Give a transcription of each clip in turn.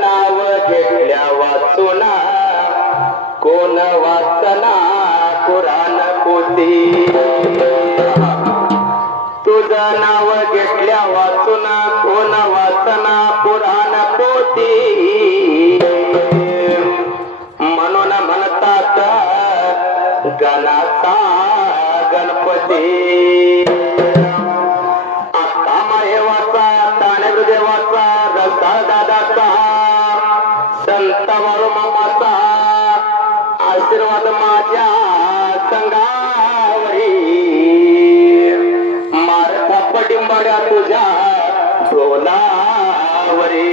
नाव घेतल्या वाचुना कोण वाचना कुराण पोथी तुझं नाव घेतल्या वाचुना कोण वाचना कुराण पोथी म्हणून म्हणतात गणाचा गणपती आता माहेवाचा ताणदेवाचा रसाळ दादाचा संत मामाचा आशीर्वाद माझ्या संगावरी मारता पडिंबाड्या तुझ्या ढोलावरी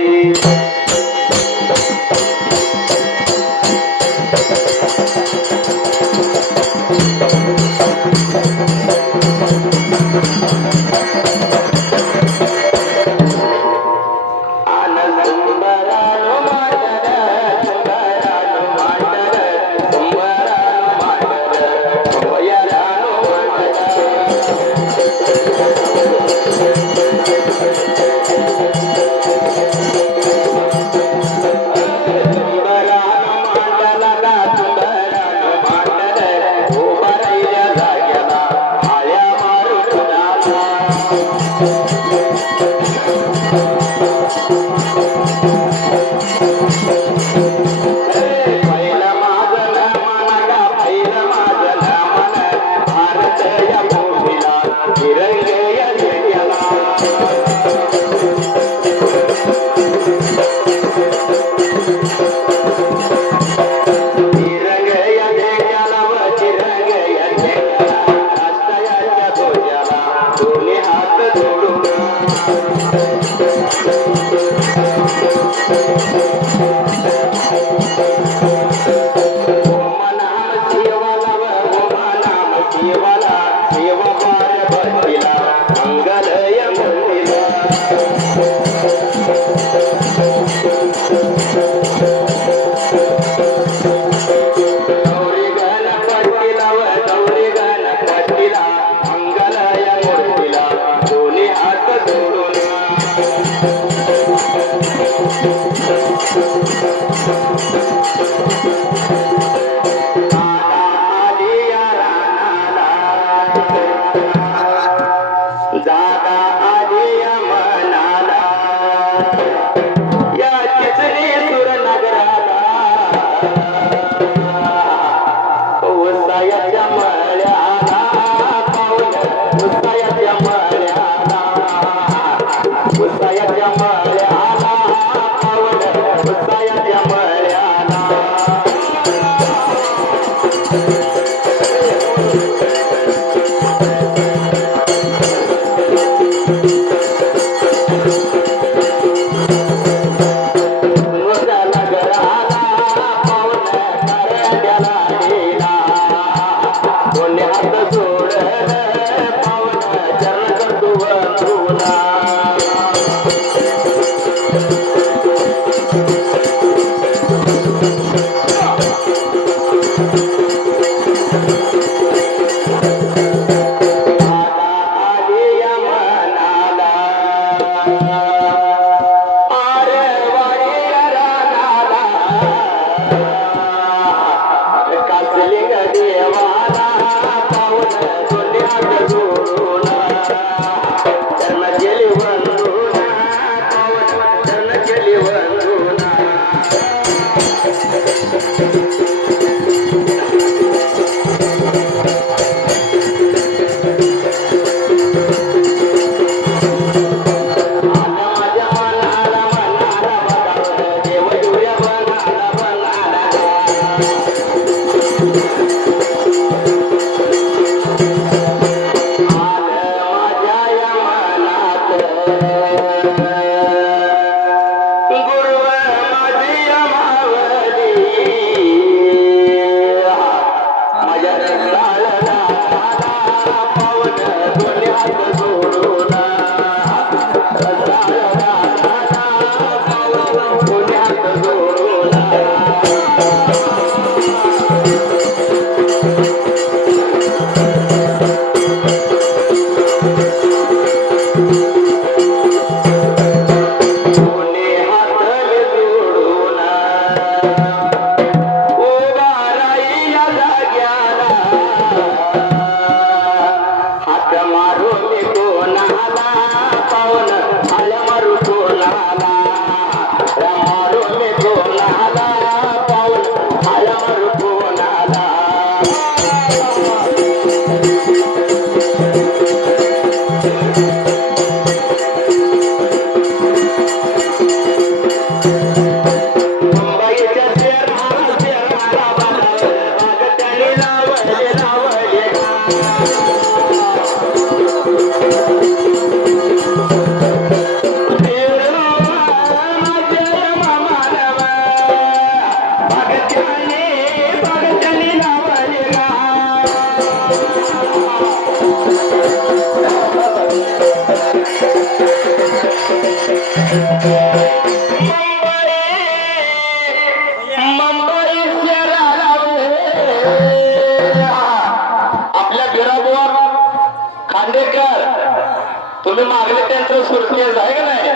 सुरतेज आहे का नाही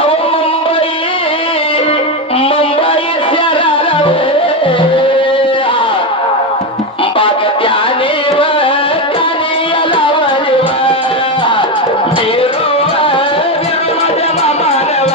अहो मुंबई शहराला बाग त्याने लावली बिरू माझ्या मामानव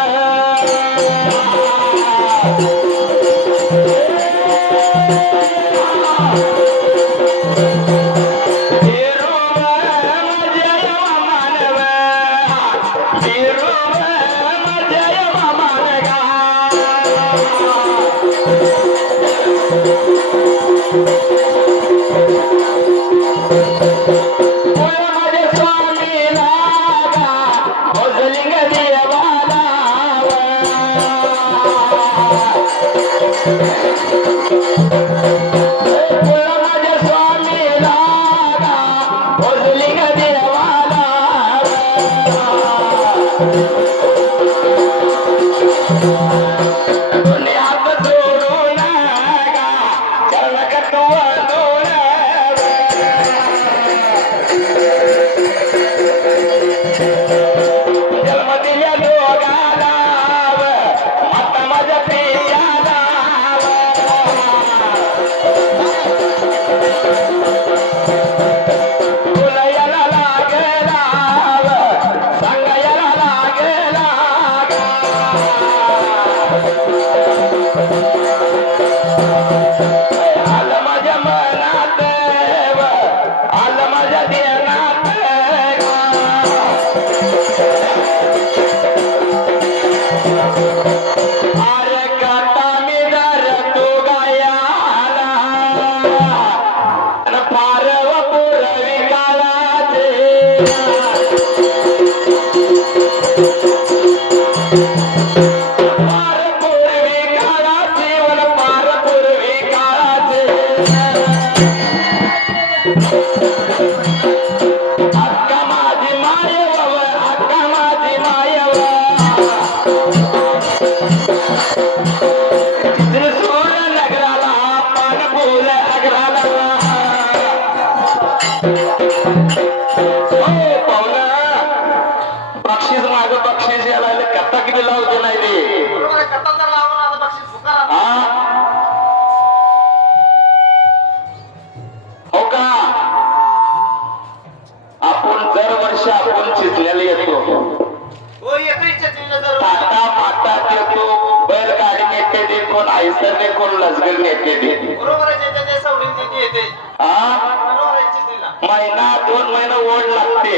महिना 2 महिना ओढ लागते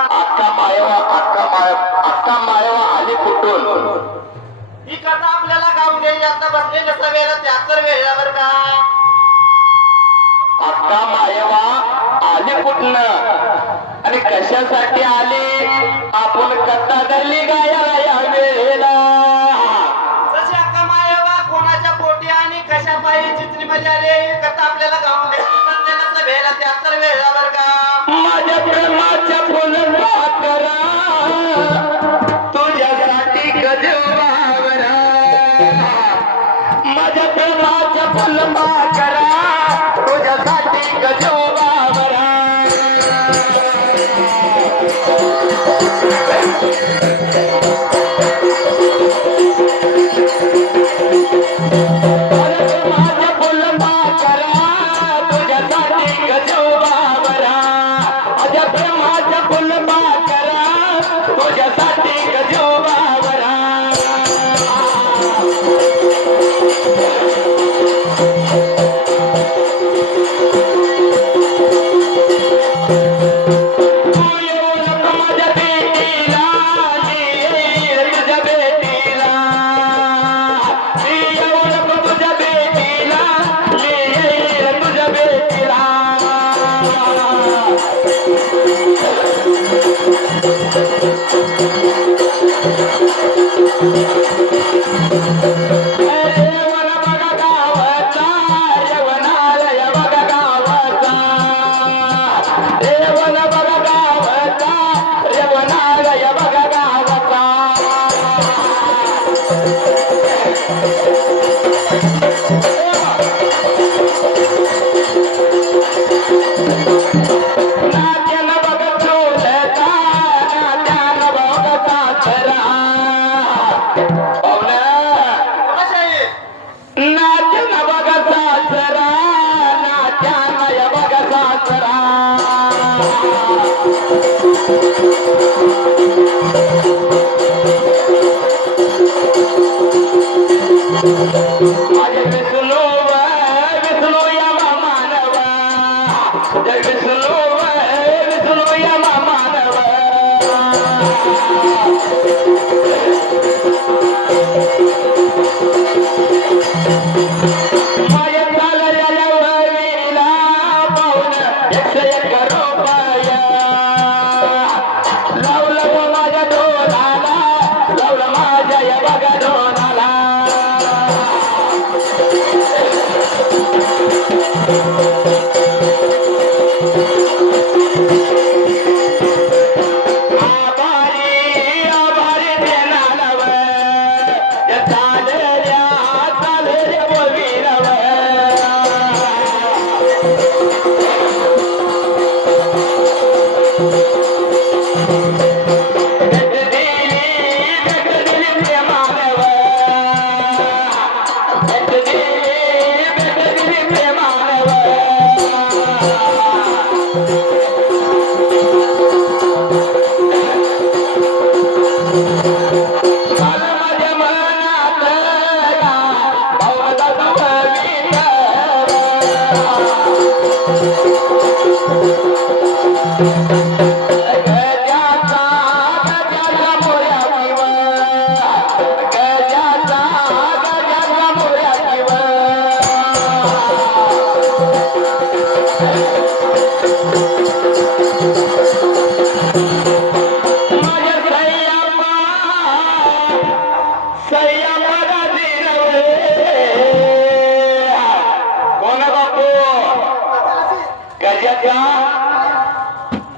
अक्का मायवा आली कुठून ही कथा आपल्याला गाव दे आता बसलेल्या सभेला 73 वेळावर का अक्का मायवा आली कुठनं आणि कशासाठी आली आपण कथा धरली गायला या वेळेला तशी अक्का मायवा कोणाच्या पोटी आणि कशा पायी चित्री मध्ये आले कथा आपल्याला गाव दे बसलेल्या सभेला 73 वेळावर का माझ्या प्रेमाच्या फुलवा करा तुझ्यासाठी गजवावरा माझ्या प्रेमाच्या फुलवा करा तुझ्यासाठी गजवावरा माझ्या फुलवा करा तुझ्यासाठी गजवावरा माझ्या प्रेमाच्या फुलवा करा तुझ्यासाठी गजवावरा तू येऊ नको माझ्या भेटीला मी येईल तुझ्या भेटीला मी येऊ नको तुझ्या भेटीला मी येईल तुझ्या भेटीला येवना बघा गावाचा येवनालय बघा गावाचा येवना बघा गावाचा येवनालय बघा गावाचा नात्यानं बघ चोलता नात्यानं माझे विष्णू विष्णू या मानव जय विष्णू विष्णू या मानव माझ्या चालल्या वळीला पाहून 101 रुपया लावलं माझ्या डोलाला लावलं माझ्या या बघा डोलाला आभारी आभारी देणारव या चालल्या बोलवीरव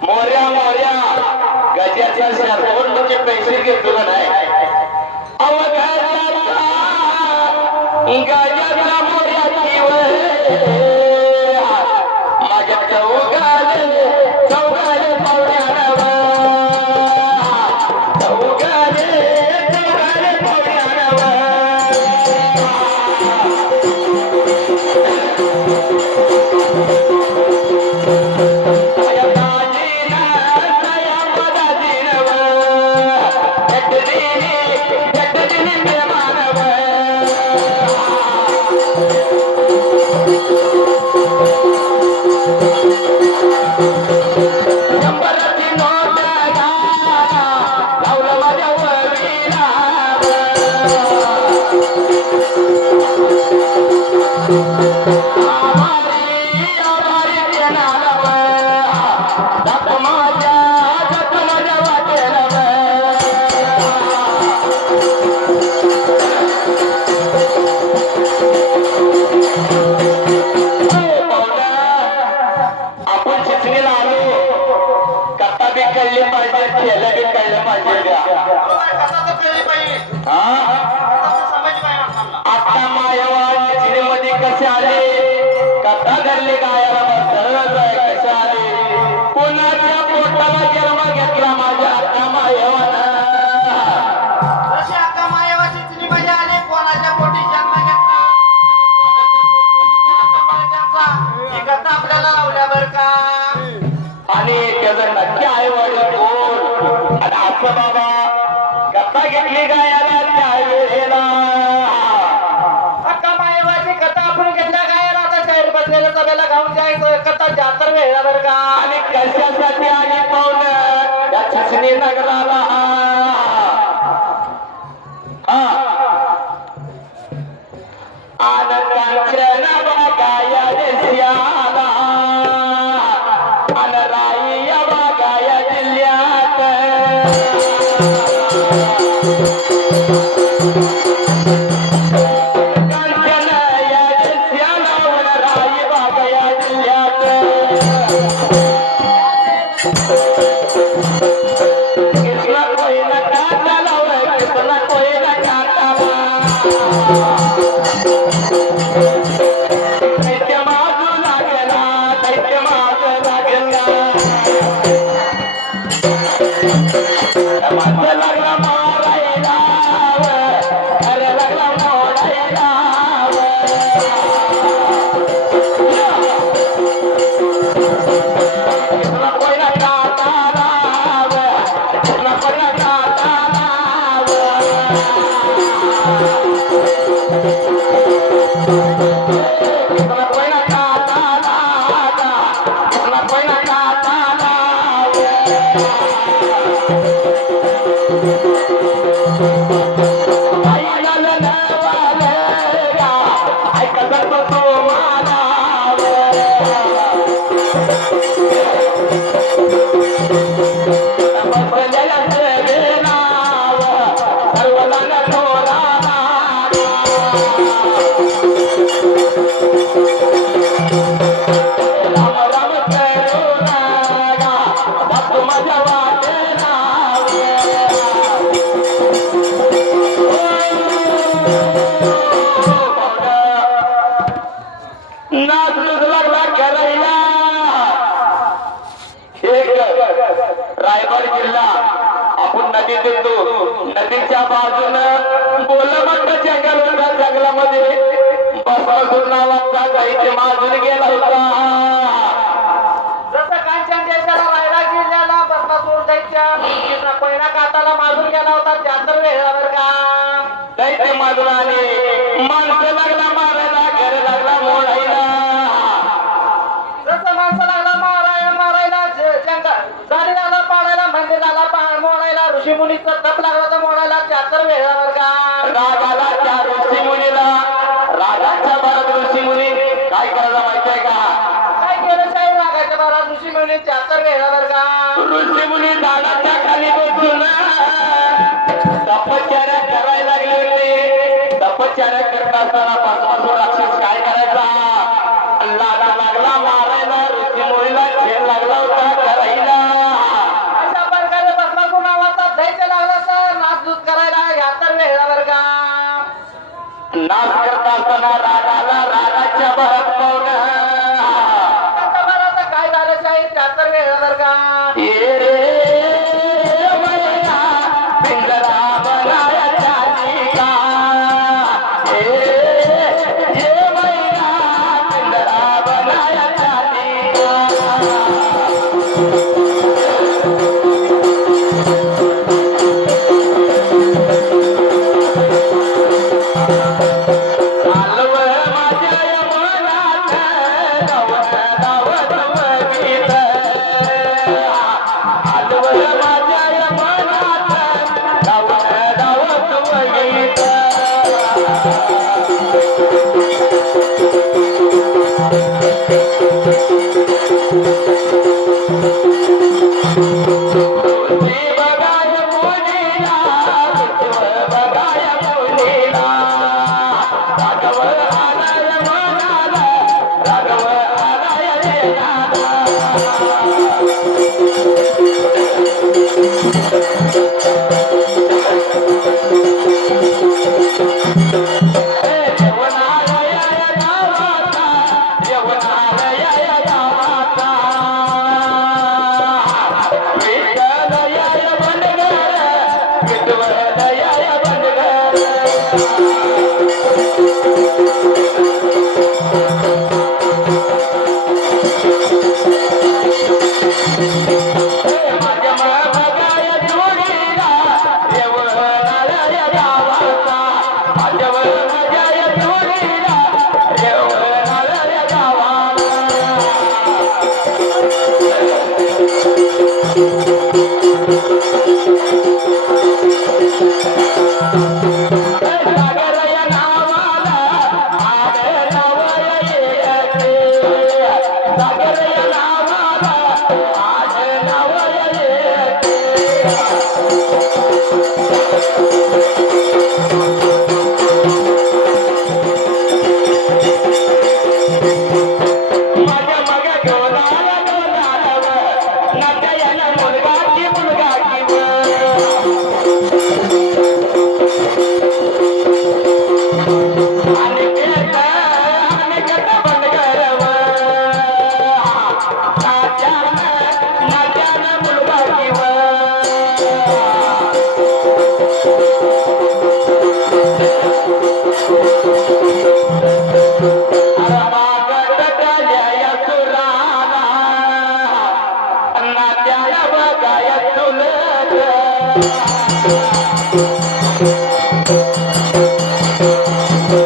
मोर्या मोर्या गजाच्या शहर म्हणजे पैसे घेतो का नाही गजाचा मोर्याची माझ्या चौगाले चौगाले पाहुण्यानव चौगाले चौगाले पाहुण्यानव कळले पाहिजे खेळलं बी कळलं पाहिजे आता मायावाद सिनेमध्ये कसे आले कथा धरले गायाला सहज आहे कसे आले कोणाच्या पोटाला जन्म घेतला माझ्या आता मायावाना जशी अक्का मायावाची सिनेमध्ये आले कोणाच्या पोटी जन्म घेतला ही कथा आपल्याला लावल्या बर का आणि त्याचं नक्की आहे वडील कोण आणि असं बाबा कथा घेतली गायाला त्या वेळेला अक्का मायावाची कथा आपण घेतल्या गायला आता शाहीर बसलेल्या सभेला गाऊन जायचं कथा जातर वेळा बर का आणि कशासाठी आली पाहुणं त्या चिचणी नगराला आनंदांच्या बघाया देशाला अनराई बघाया जिल्ह्यात कांचन या देशाला अनराई बघाया जिल्ह्यात किसला कोई न काटा लाव किसला कोई न काटा दैत्य मागू लागला दैत्य मागू लागला माझा लागला मारायला अरे लागला मोडायला किसला कोई न रायगड जिल्हा आपण नदी देतो नदीच्या बाजूनं बोलमंड जंगल होता जंगलामध्ये बसवून नावाचा साहित्य माजून गेला होता जसं कांचन देशाला रायगड जिल्ह्याला बसवासूर दैत्य पहिला काताला माजून गेला होता त्यातर वेळावर का दैत्य माजून आले माणसं लागला मारायला घर लागला मोडायला जसं माणसं लागला मारायला झाडीला पाडायला मंदिराला मोडायला ऋषी मुनीचा तप लागला तर मोडायला त्यातर वेळावर का रागाला त्या ऋषी मुनीला रागाच्या भरात ऋषी मुनी काय करायला माहितीये का काय केलं साहेब रागाच्या भरात ऋषी मुनी त्यातर वेळावर का ऋषी मुनी झाडाच्या खाली बसून तपश्चर्या करायला लागले होते तपश्चर्या करत असताना बसवासूर राक्षस काय करायचा लागला मारायला ऋषी मुनीला खेळ लागला होता करायला अशा प्रकारे बसवासूर नावाचा दैत्य लागला तर नाचधूस करायला यातर वेळावर का नाच करत असताना रागाला रागाच्या भरात पाहुणं काय झालं साहेब त्यातर वेळावर का ये रे मैया पिंजरा बनाया का ये मैया पिंजरा बनाया का Thank you.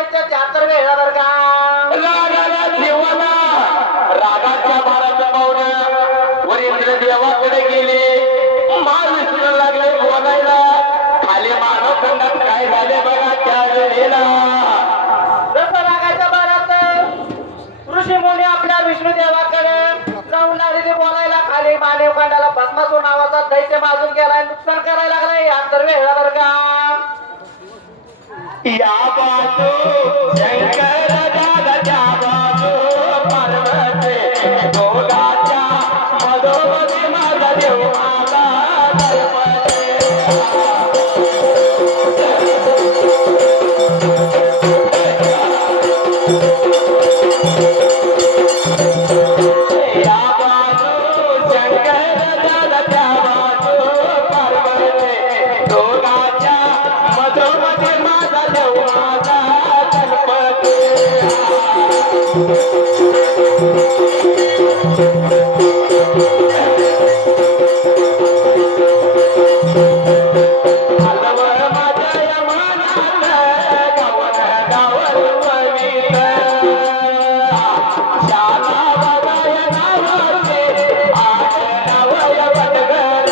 साहित्य 73 वेळा बर का रागाला देवाला रागाच्या भारात पाहुणं वरील देवाकडे गेले महाविष्णू लागले बोलायला खाली मानव खंडात काय झाले बघा त्या वेळेला जसं रागाच्या भारात ऋषी मुनी आपल्या विष्णू देवाकडे जाऊन लागले बोलायला खाली मानव खंडाला भस्मासूर नावाचा दैत्य माजून गेलाय नुकसान करायला लागलाय 73 वेळा बर का या बाजू शंकर दादाच्या बाजू पार्वती दोघाच्या मधोमधी माझा देव माझा गणपती या बाजू शंकर दादाच्या बाजू पार्वती दोघाच्या मधोमधी माझा देव माझा गणपती आलवर माझ्या मनात गावन गावन पवित्र शाला बघाय नावाचे आडनावय पटगर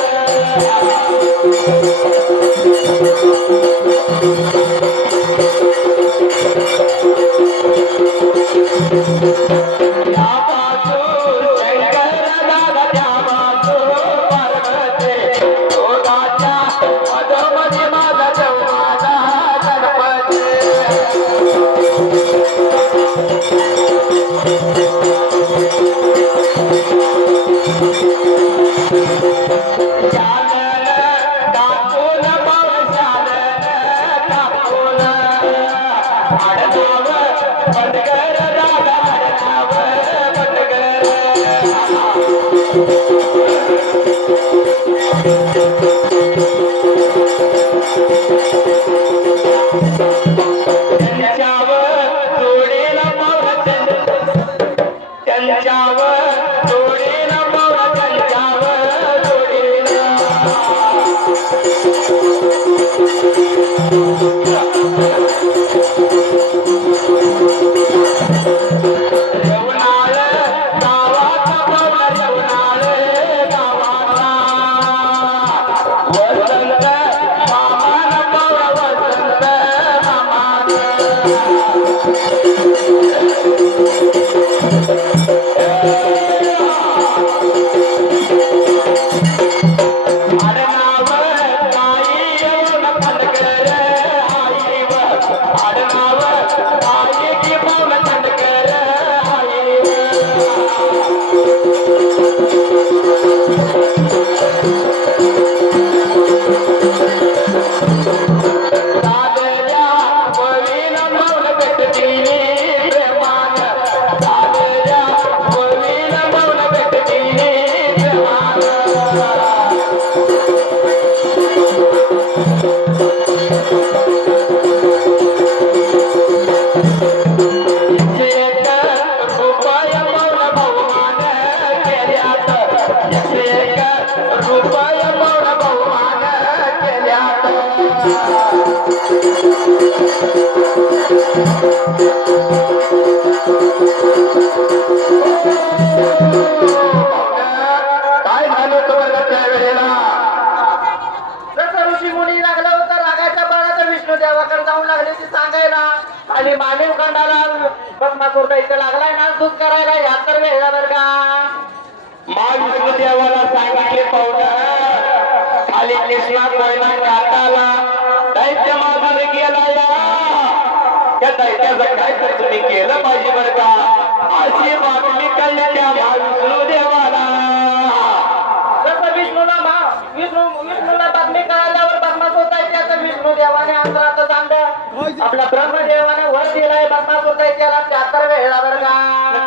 या बाजू शंकर दादाच्या बाजू पार्वती दोघाच्या मधोमधी माझा देव माझा गणपती शालन कापून पाऊल शालन कापून आडनाव पटकर दादा आडनाव पटकर त्यांच्यावर जोडीला पाऊल त्यांच्यावर जोडीला पाऊल त्यांच्यावर जोडीला यवनाळ गावाचा पाऊल यवनाळ गावाचा वसंत मामान पाऊल वसंत मामान आडनाव आई येऊन पटकर आईव आडनाव आई की पाऊल पटकर आईव दादया ववीन पाऊल भेटतीनी प्रेमान दादया ववीन पाऊल भेटतीनी प्रेमान एक रुपय पाऊल बहुमान केल्यात एक रुपय पाऊल बहुमान केल्यात काय झालं तुम्हाला त्या वेळेला जसं ऋषी मुनी लागलं होतं रागाच्या बाळात विष्णू देवाकडे जाऊन लागले ते सांगायला आणि मानव खंडाला भस्मासूर दैत्य लागलाय ना दूध करायला 73 वेळा बर का महाविष्णू देवाला सांगितले पाहुणं खाली कृष्णा कोयना काटाला दैत्य माजून गेला त्या दैत्याचं काय तर तुम्ही केलं पाहिजे बरं का अशी बातमी कळली त्या महाविष्णू देवाला जसं विष्णूला बातमी कळाल्यावर भस्मासूर दैत्याचं विष्णू देवाने अंतरात सांगलं आपला ब्रह्मदेवाने वर दिलाय भस्मासूर दैत्याला 73 वेळा बर का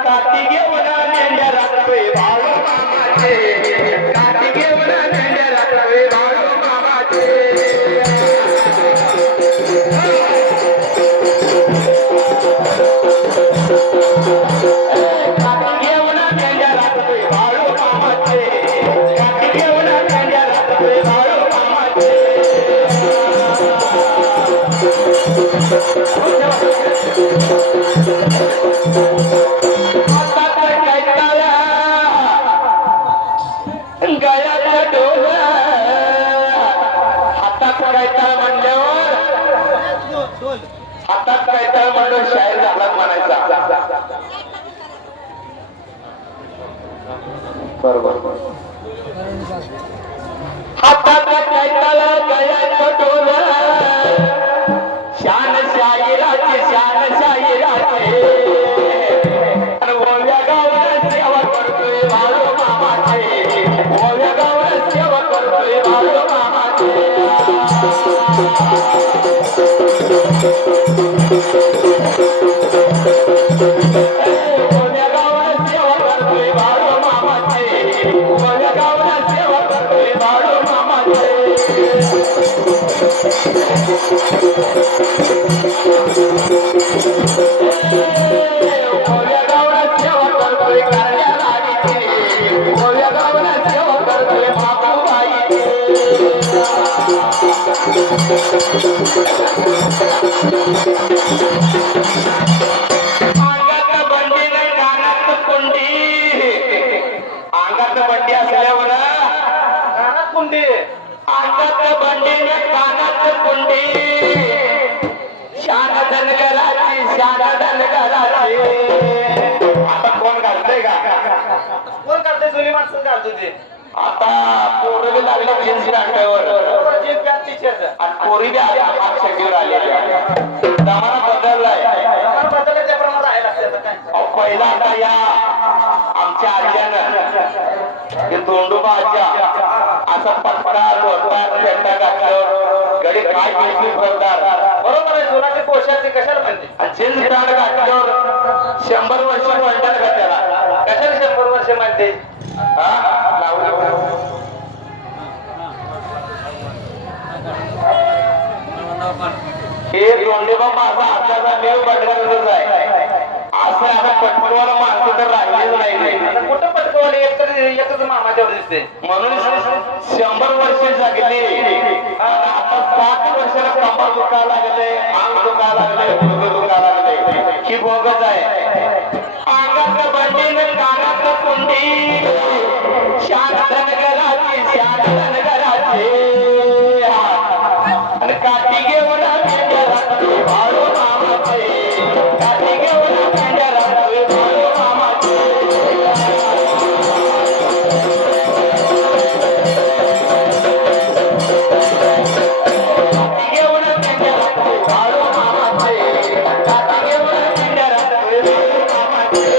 काठी घेऊन नेंड्या रात्रवे बाळू मामाचे काठी घेऊन नेंड्या रात्रवे बाळू मामाचे काठी घेऊन नेंड्या रात्रवे बाळू मामाचे काठी घेऊन नेंड्या रात्रवे बाळू मामाचे हातात कैताळा, गळ्यात ढोल, हातात कैताळ म्हणल्यावर हातात कैताळ म्हणलं शाहीर झाला म्हणायचा. बरोबर. हातात कैताळ गळ्यात ढोल, शान शाहिराचे शान शाहिराचे, ओव्या गावाला सेवा करतोय बाळू मामाचे, ओव्या गावाला सेवा करतोय बाळू मामाचे. ओव्या गावाला सेवा करतोय बाळू मामाचे, ओव्या गावाला सेवा करतोय बाळू मामाचे. ओव्या गावाला सेवा करतोय कारण्या लाडीचे, ओव्या गावाला सेवा करतोय बापूबाईचे. अंगात बंडी न कानात कुंडी, अंगात बंडी असल्यावर कानात कुंडी, अंगात बंडी न कानात कुंडी, शान धनगराची शान धनगराची. आता कोण घालतंय का? कोण करते? जुनी माणसं घालतो ते. आता पोरं बी लागले जीन्स पॅन्टवर बरोबर, जीन्स पॅन्ट टी-शर्ट. आणि पोरी बी आल्या हात शकीवर आलेल्या. जमाना बदललाय. जमाना बदलला त्याप्रमाणे राहायला लागतं आता काय. अहो, पहिला आता या आमच्या आज्यानं ते तोंडोबा आज्या असा पटपडा लोटा पेटा घातल्यावर गडी काय घेतली फरदार. बरोबर आहे, सोनाची पोशाख ती कशाला म्हणते? आणि जीन्स पॅन्ट घातल्यावर 100 वर्ष म्हणतात का त्याला? कशाला 100 वर्ष म्हणते? हा लावलं. हे तोंडोबा माझा हाताचा देव बदलतच आहे. असं आता पटपटवर माणसं तर राहिलेच नाही. आता कुठं पटकवलं? एकच मामा तेवढं दिसते. म्हणून 100 वर्ष जगली, आता 7 वर्षाला कंबर दुखा लागले, अंग दुखा लागले, गुडघे दुखा लागले. ही बोगस आहे. अंगात बंडी न कानात कुंडी, शान धनगराची शान धनगराची. आणि काठी घेऊन पिंजरात बाळू मामाचे, काठी घेऊन पिंजरात बाळू मामाचे. घेऊन पिंजरात बाळू मामाचे, काठी घेऊन पिंजरात बाळू मामाचे.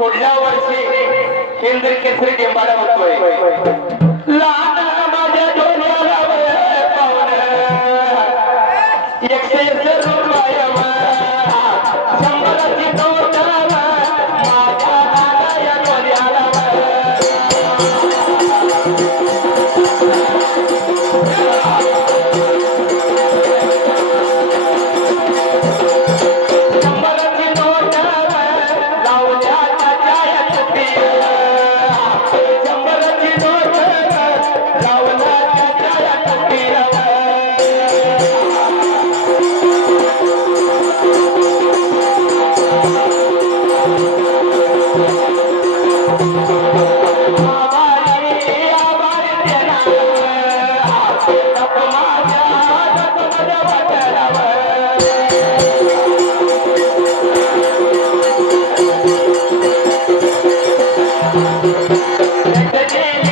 पुढल्या वर्षी हिंद केसरी टेंबाला होतोय. लहान माझ्या डोळ्याला पाहुण 101 रुपयावर 100ची नोट माझ्या दादाया डोळ्याला. Let's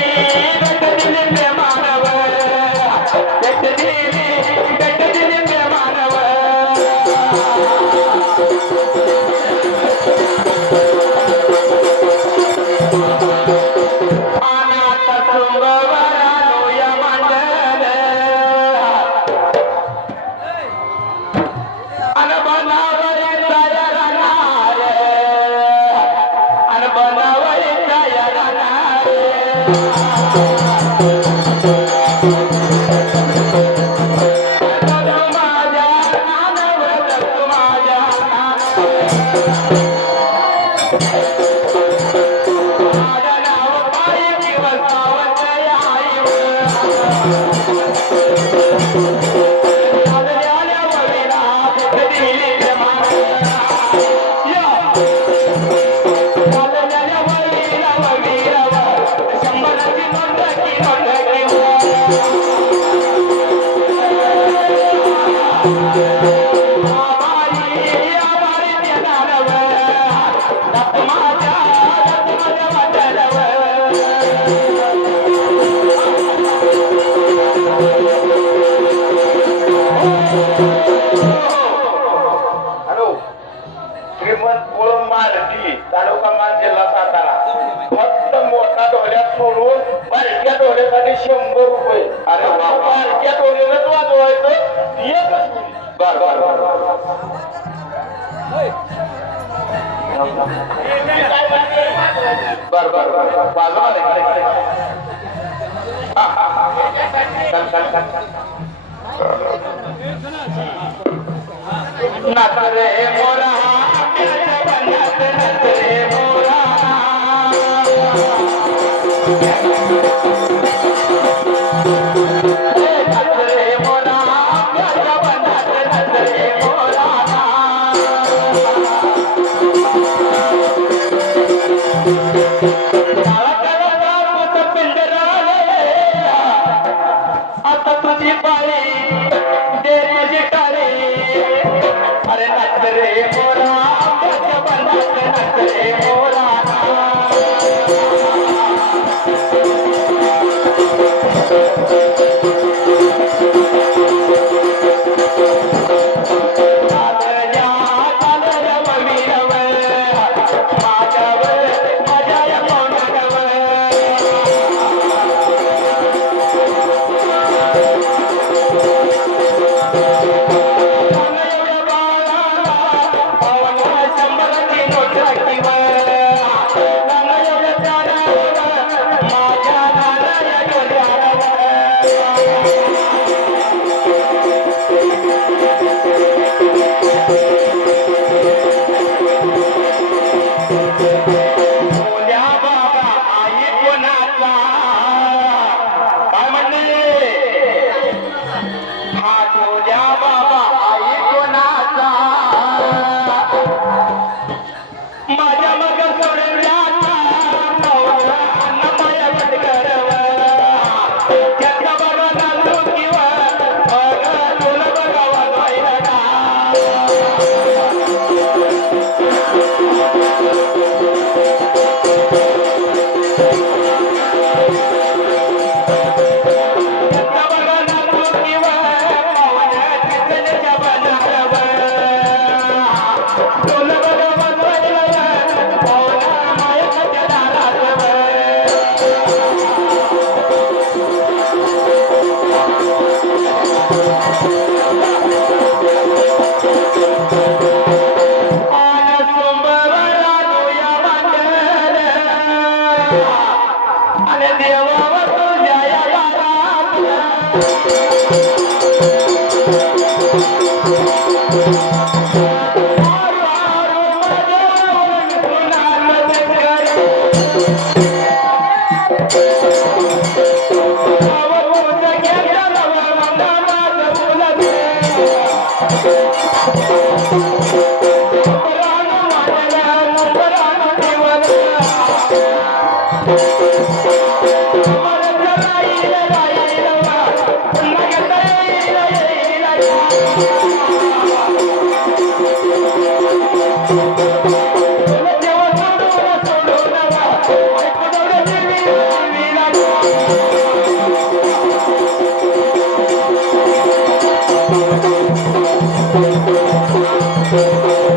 हॅलो श्रीमंत मारुती तालुका मान जिल्हा सातारा फक्त मोठा ढोल्यात सोडून बारक्या ढोल्यासाठी 100 रुपये. अरे बारक्या ढोल्यालाच वाजवायचं एकच मिनिट. बर बर बर बर बर बर वाजवा नाच रे मोरा नाच रे मोरा नाच रे मोरा नाच रे मोरा आता तुझी पाळी दे माझी टाळी. अरे नाच रे मोरा नाच रे मोरा Thank you.